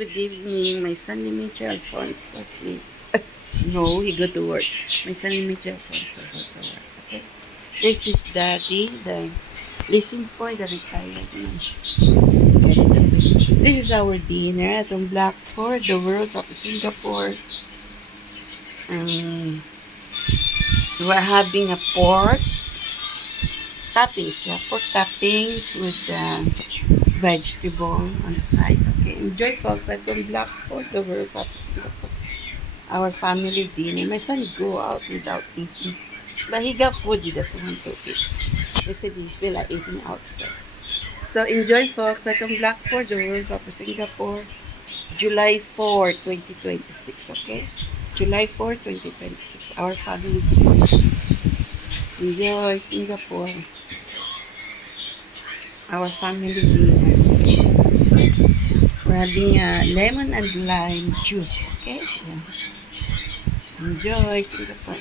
Good evening. My son Dimitri Alfonso sleep. No, he go to work. My son Dimitri Alfonso go to work. Okay. This is Daddy, the leasing boy, the retired man. This is our dinner at Blackford, the World Cup Singapore. We're having a pork toppings, pork toppings with vegetable on the side. Okay, enjoy folks at Blackford, the World Cup Singapore. Our family dinner. My son go out without eating, but he got food. He doesn't want to eat. He said he feel like eating outside. So enjoy folks at Blackford, the World Cup Singapore, July 4, 2026. Okay, July 4, 2026. Our family dinner. Enjoy Singapore. Our family dinner. We're having a lemon and lime juice. Okay, yeah. Enjoy Singapore.